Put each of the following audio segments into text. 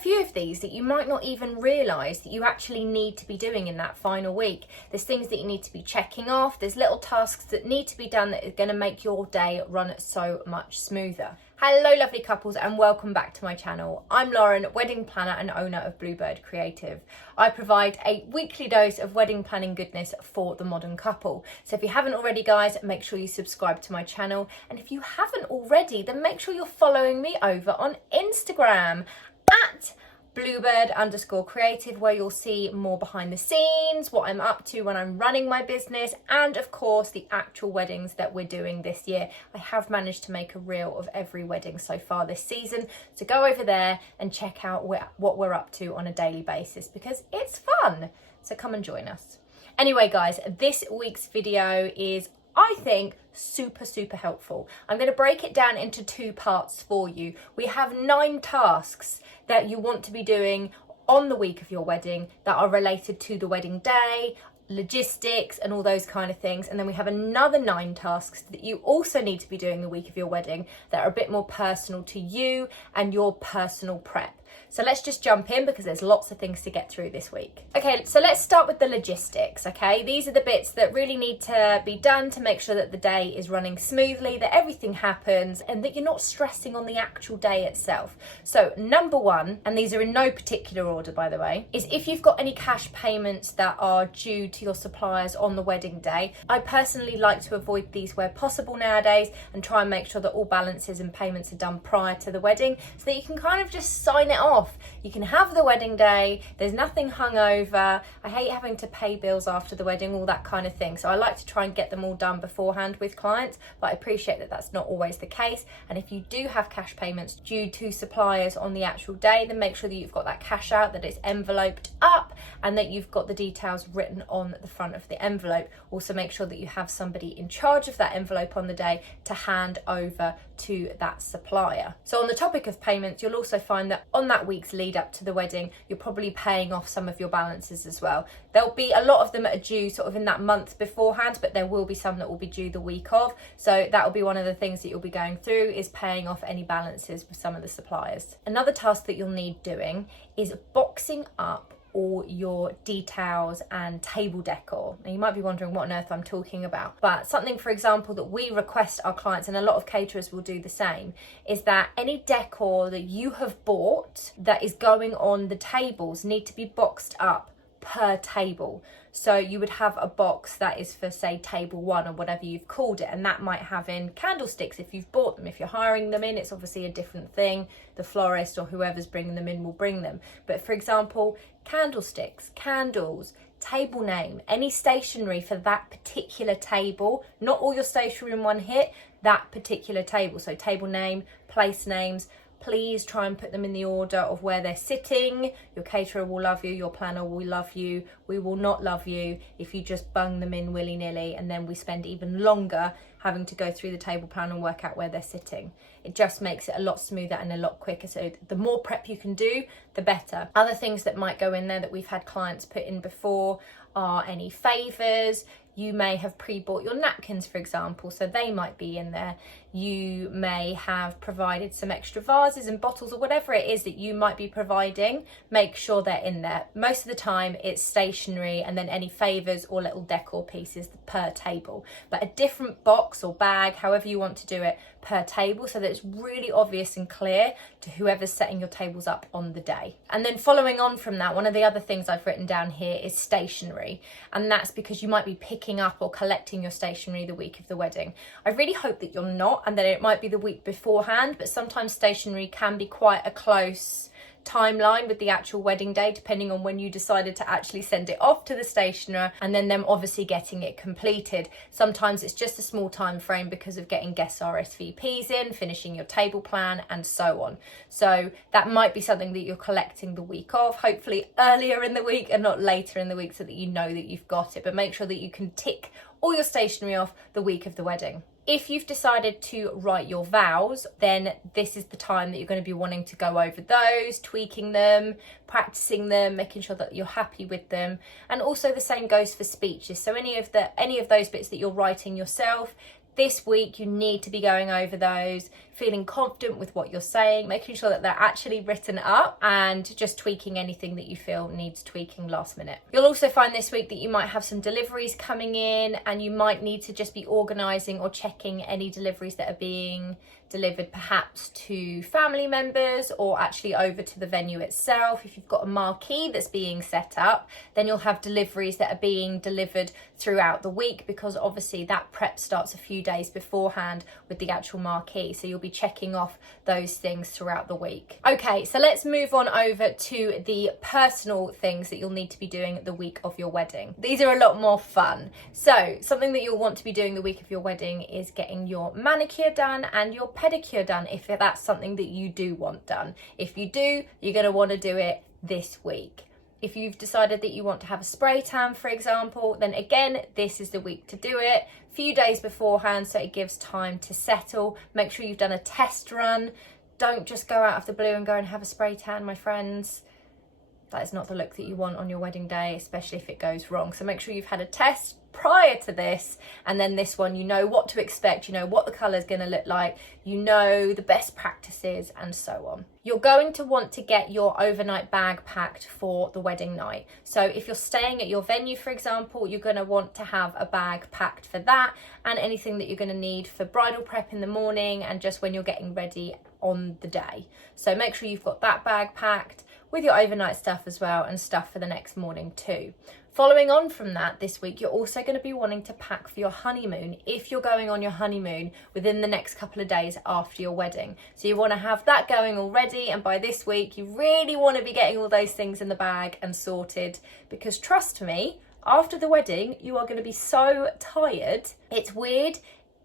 few of these that you might not even realise that you actually need to be doing in that final week. There's things that you need to be checking off. There's little tasks that need to be done that are going to make your day run so much smoother. Hello lovely couples and welcome back to my channel. I'm Lauren, wedding planner and owner of Bluebird Creative. I provide a weekly dose of wedding planning goodness for the modern couple. So if you haven't already guys, make sure you subscribe to my channel. And if you haven't already, then make sure you're following me over on Instagram at Bluebird_creative, where you'll see more behind the scenes, what I'm up to when I'm running my business, and of course the actual weddings that we're doing this year. I have managed to make a reel of every wedding so far this season, so go over there and check out what we're up to on a daily basis because it's fun. So come and join us. Anyway guys, this week's video is, I think, super helpful. I'm going to break it down into two parts for you. We have 9 tasks that you want to be doing on the week of your wedding that are related to the wedding day, logistics and all those kind of things. And then we have another 9 tasks that you also need to be doing the week of your wedding that are a bit more personal to you and your personal prep. So let's just jump in because there's lots of things to get through this week. Okay, so let's start with the logistics, okay? These are the bits that really need to be done to make sure that the day is running smoothly, that everything happens, and that you're not stressing on the actual day itself. So number 1, and these are in no particular order by the way, is if you've got any cash payments that are due to your suppliers on the wedding day. I personally like to avoid these where possible nowadays and try and make sure that all balances and payments are done prior to the wedding so that you can kind of just sign it off. You can have the wedding day, there's nothing hung over. I hate having to pay bills after the wedding, all that kind of thing. So I like to try and get them all done beforehand with clients, but I appreciate that that's not always the case. And if you do have cash payments due to suppliers on the actual day, then make sure that you've got that cash out, that it's enveloped up, and that you've got the details written on the front of the envelope. Also make sure that you have somebody in charge of that envelope on the day to hand over to that supplier. So on the topic of payments, you'll also find that on that week's lead up to the wedding, you're probably paying off some of your balances as well. There'll be a lot of them that are due sort of in that month beforehand, but there will be some that will be due the week of. So that will be one of the things that you'll be going through, is paying off any balances with some of the suppliers. Another task that you'll need doing is boxing up all your details and table decor. Now you might be wondering what on earth I'm talking about, but something, for example, that we request our clients, and a lot of caterers will do the same, is that any decor that you have bought that is going on the tables need to be boxed up per table. So you would have a box that is for, say, table 1 or whatever you've called it, and that might have in candlesticks if you've bought them. If you're hiring them in, it's obviously a different thing. The florist or whoever's bringing them in will bring them. But for example, candlesticks, candles, table name, any stationery for that particular table, not all your stationery in one hit, that particular table. So table name, place names, please try and put them in the order of where they're sitting. Your caterer will love you, your planner will love you. We will not love you if you just bung them in willy-nilly and then we spend even longer having to go through the table plan and work out where they're sitting. It just makes it a lot smoother and a lot quicker. So the more prep you can do, the better. Other things that might go in there that we've had clients put in before are any favours. You may have pre-bought your napkins, for example, so they might be in there. You may have provided some extra vases and bottles or whatever it is that you might be providing. Make sure they're in there. Most of the time it's stationery and then any favours or little decor pieces per table. But a different box or bag, however you want to do it, per table, so that it's really obvious and clear to whoever's setting your tables up on the day. And then following on from that, one of the other things I've written down here is stationery, and that's because you might be picking up or collecting your stationery the week of the wedding. I really hope that you're not, and that it might be the week beforehand, but sometimes stationery can be quite a close timeline with the actual wedding day, depending on when you decided to actually send it off to the stationer and then them obviously getting it completed. Sometimes it's just a small time frame because of getting guest RSVPs in, finishing your table plan and so on. So that might be something that you're collecting the week of, hopefully earlier in the week and not later in the week, so that you know that you've got it. But make sure that you can tick all your stationery off the week of the wedding. If you've decided to write your vows, then this is the time that you're going to be wanting to go over those, tweaking them, practicing them, making sure that you're happy with them. And also the same goes for speeches. So any of those bits that you're writing yourself, This week, you need to be going over those, feeling confident with what you're saying, making sure that they're actually written up, and just tweaking anything that you feel needs tweaking last minute. You'll also find this week that you might have some deliveries coming in, and you might need to just be organising or checking any deliveries that are being delivered perhaps to family members or actually over to the venue itself. If you've got a marquee that's being set up, then you'll have deliveries that are being delivered throughout the week, because obviously that prep starts a few days beforehand with the actual marquee. So you'll be checking off those things throughout the week. Okay, so let's move on over to the personal things that you'll need to be doing the week of your wedding. These are a lot more fun. So something that you'll want to be doing the week of your wedding is getting your manicure done and your pedicure done, if that's something that you do want done. If you do, you're going to want to do it this week. If you've decided that you want to have a spray tan, for example, then again, this is the week to do it. A few days beforehand, so it gives time to settle. Make sure you've done a test run. Don't just go out of the blue and go and have a spray tan, my friends. That is not the look that you want on your wedding day, especially if it goes wrong. So make sure you've had a test prior to this, and then this one, you know what to expect, you know what the colour is going to look like, you know the best practices, and so on. You're going to want to get your overnight bag packed for the wedding night. So if you're staying at your venue, for example, you're going to want to have a bag packed for that, and anything that you're going to need for bridal prep in the morning and just when you're getting ready on the day. So make sure you've got that bag packed with your overnight stuff as well, and stuff for the next morning too. Following on from that, this week, you're also going to be wanting to pack for your honeymoon if you're going on your honeymoon within the next couple of days after your wedding. So you want to have that going already, and by this week, you really want to be getting all those things in the bag and sorted, because trust me, after the wedding, you are going to be so tired. It's weird.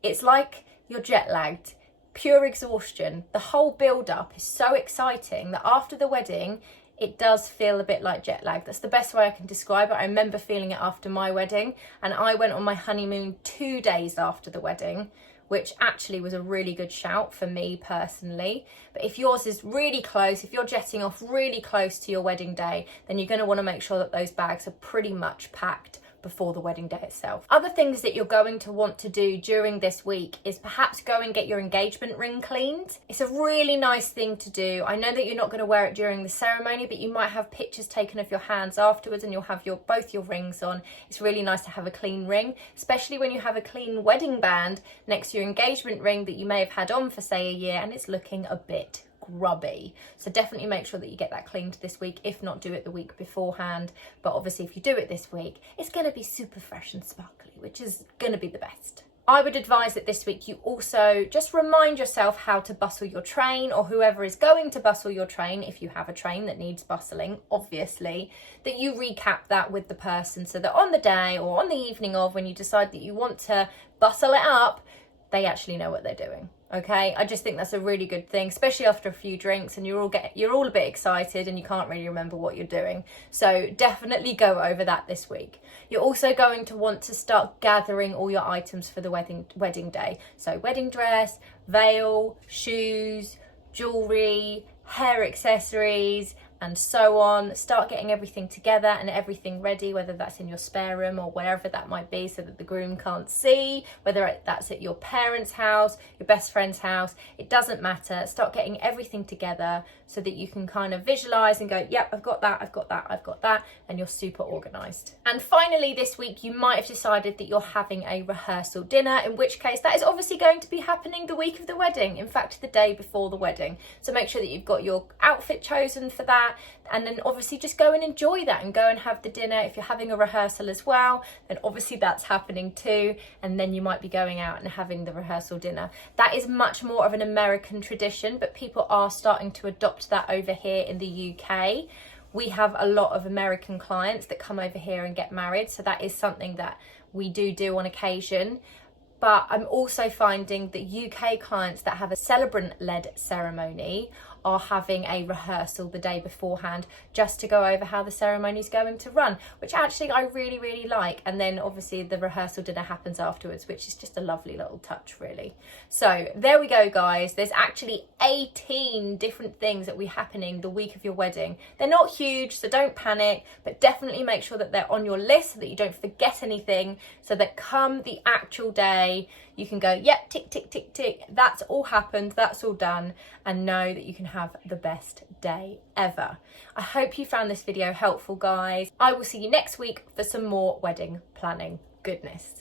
It's like you're jet lagged. Pure exhaustion. The whole build up is so exciting that after the wedding, it does feel a bit like jet lag. That's the best way I can describe it. I remember feeling it after my wedding, and I went on my honeymoon 2 days after the wedding, which actually was a really good shout for me personally. But if yours is really close, if you're jetting off really close to your wedding day, then you're going to want to make sure that those bags are pretty much packed before the wedding day itself. Other things that you're going to want to do during this week is perhaps go and get your engagement ring cleaned. It's a really nice thing to do. I know that you're not going to wear it during the ceremony, but you might have pictures taken of your hands afterwards, and you'll have both your rings on. It's really nice to have a clean ring, especially when you have a clean wedding band next to your engagement ring that you may have had on for, say, a year, and it's looking a bit grubby. So definitely make sure that you get that cleaned this week. If not, do it the week beforehand. But obviously if you do it this week, it's going to be super fresh and sparkly, which is going to be the best. I would advise that this week you also just remind yourself how to bustle your train, or whoever is going to bustle your train, if you have a train that needs bustling, obviously, that you recap that with the person, so that on the day or on the evening of, when you decide that you want to bustle it up, they actually know what they're doing. Okay, I just think that's a really good thing, especially after a few drinks and you're all a bit excited and you can't really remember what you're doing. So definitely go over that this week. You're also going to want to start gathering all your items for the wedding day. So wedding dress, veil, shoes, jewelry, hair accessories, and so on. Start getting everything together and everything ready, whether that's in your spare room or wherever that might be, so that the groom can't see, whether that's at your parents' house, your best friend's house, it doesn't matter. Start getting everything together so that you can kind of visualize and go, yep, I've got that, I've got that, I've got that, and you're super organized. And finally, this week, you might have decided that you're having a rehearsal dinner, in which case that is obviously going to be happening the week of the wedding, in fact, the day before the wedding. So make sure that you've got your outfit chosen for that, and then obviously just go and enjoy that and go and have the dinner. If you're having a rehearsal as well, then obviously that's happening too, and then you might be going out and having the rehearsal dinner. That is much more of an American tradition, but people are starting to adopt that over here in the UK. We have a lot of American clients that come over here and get married, so that is something that we do on occasion. But I'm also finding that UK clients that have a celebrant-led ceremony are having a rehearsal the day beforehand, just to go over how the ceremony is going to run, which actually I really, really like. And then obviously the rehearsal dinner happens afterwards, which is just a lovely little touch, really. So there we go, guys. There's actually 18 different things that will be happening the week of your wedding. They're not huge, so don't panic, but definitely make sure that they're on your list so that you don't forget anything, so that come the actual day, you can go, yep, tick, tick, tick, tick, that's all happened, that's all done, and know that you can have the best day ever. I hope you found this video helpful, guys. I will see you next week for some more wedding planning goodness.